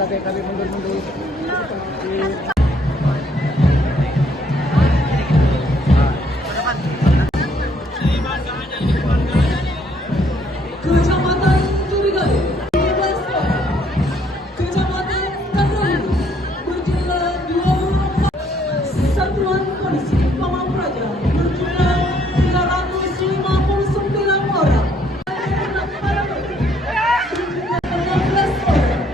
kali mundur-mundur. Kecamatan Curigayu, Kecamatan Tangerang, berjumlah 24. Satuan Polisi Pamang Praja berjumlah 359 orang. 16 orang.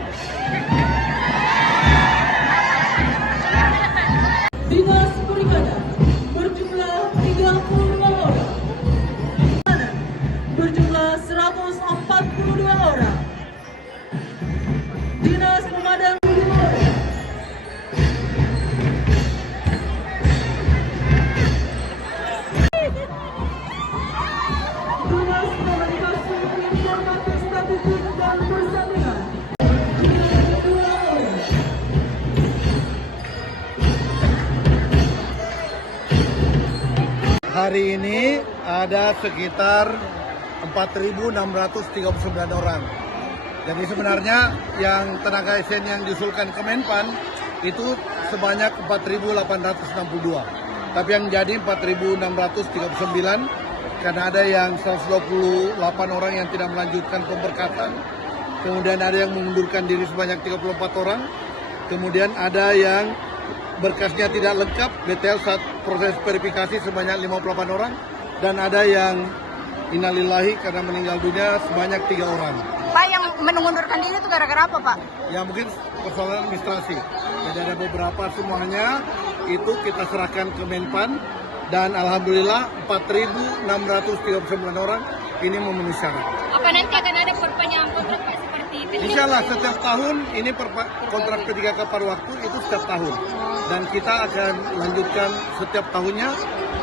Dinas Perikanan berjumlah 32 orang. Berjumlah 142 orang. Dinas Pemadam 5 orang. Dinas Komunikasi Informasi Statistik dan Persalinan 32 orang. Hari ini ada sekitar 4.639 orang. Jadi sebenarnya yang tenaga ASN yang diusulkan Kemenpan itu sebanyak 4.862. Tapi yang jadi 4.639 karena ada yang 128 orang yang tidak melanjutkan pemberkatan. Kemudian ada yang mengundurkan diri sebanyak 34 orang. Kemudian ada yang berkasnya tidak lengkap, detail saat proses verifikasi sebanyak 58 orang. Dan ada yang innalillahi karena meninggal dunia sebanyak 3 orang. Pak, yang mengundurkan diri itu gara-gara apa, Pak? Ya mungkin persoalan administrasi. Jadi ada beberapa, semuanya itu kita serahkan ke Menpan. Dan Alhamdulillah 4.639 orang ini memenuhi syarat. Apa nanti akan ada perpanjangan kontrak Pak seperti itu? Insya Allah setiap tahun ini kontrak P3K paruh waktu itu setiap tahun. Dan kita akan lanjutkan setiap tahunnya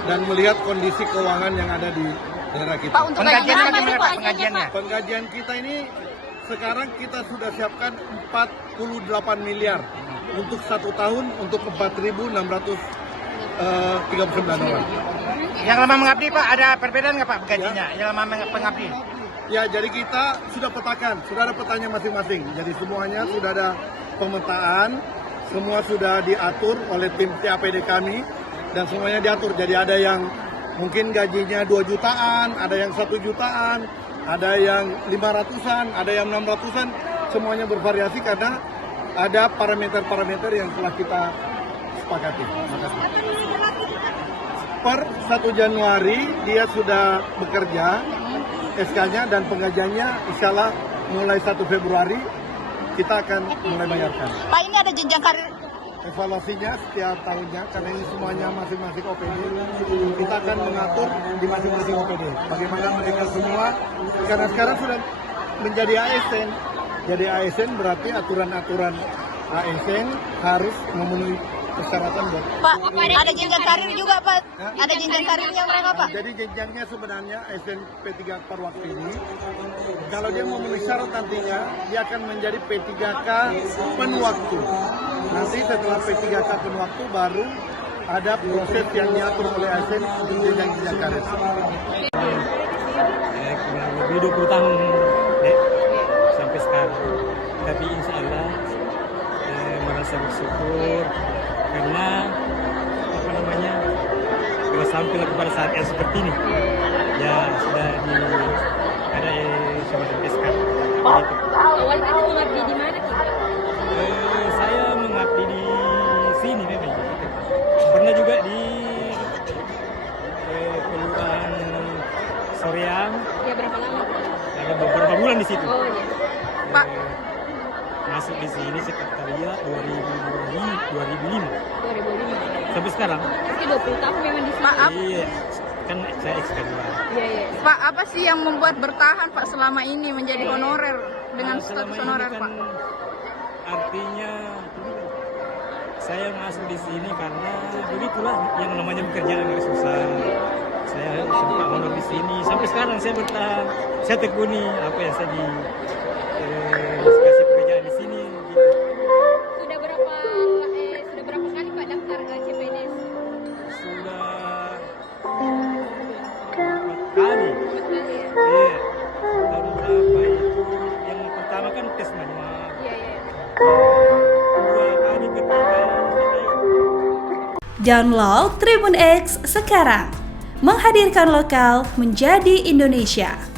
dan melihat kondisi keuangan yang ada di daerah kita. Pak, untuk Penggajiannya apa gimana sih, Pak? Penggajiannya? Penggajian kita ini sekarang kita sudah siapkan 48 miliar untuk 1 tahun untuk 4.639 orang. Yang lama mengabdi Pak, ada perbedaan nggak Pak gajinya? Yang lama mengabdi? Ya, jadi kita sudah petakan, sudah ada petanya masing-masing. Jadi semuanya sudah ada pemetaan, semua sudah diatur oleh tim TAPD kami dan semuanya diatur. Jadi ada yang mungkin gajinya 2 jutaan, ada yang 1 jutaan, ada yang 500-an, ada yang 600-an, semuanya bervariasi karena ada parameter-parameter yang telah kita sepakati. Per 1 Januari dia sudah bekerja, SK-nya dan penggajiannya insya Allah mulai 1 Februari kita akan mulai bayarkan. Pak, ini ada jenjang karir. Evaluasinya setiap tahunnya karena ini semuanya masing-masing OPD, kita akan mengatur di masing-masing OPD bagaimana mereka semua, karena sekarang sudah menjadi ASN. Jadi ASN berarti aturan-aturan ASN harus memenuhi persyaratan buat. Pak, ada jenjang karir juga, Pak. Ada jenjang karirnya mereka, Pak. Jadi jenjangnya sebenarnya ASN P3 paruh waktu ini, kalau dia memenuhi syarat nantinya, dia akan menjadi P3K penuh waktu. Nanti setelah P3K penuh waktu baru ada proses yang diatur oleh ASN untuk jenjang-jenjang karir. Kurang lebih 20 tahun Dek, sampai sekarang. Tapi insya Allah merasa bersyukur karena apa namanya sudah sampai pada saat yang seperti ini. Ya sudah ada semacam SK. Awal itu mengabdi di mana, Ki? Saya mengabdi di sini memang. Pernah juga di Kelurahan Soreang. Ya, berapa lama? Ada beberapa bulan di situ. Oh, iya. Pak, Masuk di sini sekretariat 2005 2005. sampai sekarang. Berarti 20 tahun memang di sini. Maaf. Iya, kan saya SK2. Iya, iya. Pak, apa sih yang membuat bertahan Pak selama ini menjadi honorer dengan Selama status ini honorer, kan Pak? Artinya saya masuk di sini karena begitulah yang namanya bekerja agak susah. Saya suka honor di sini sampai sekarang saya bertahan. Saya tekuni apa yang saya kasih pekerjaan di sini. Gitu. Sudah berapa kali Pak daftar ke CPNS? Sudah 4 kali. 4 kali ya? Iya. Tahun berapa itu? Yang pertama kan tes manual. Iya, iya. hari ketiga Download Tribun X sekarang. Menghadirkan lokal menjadi Indonesia.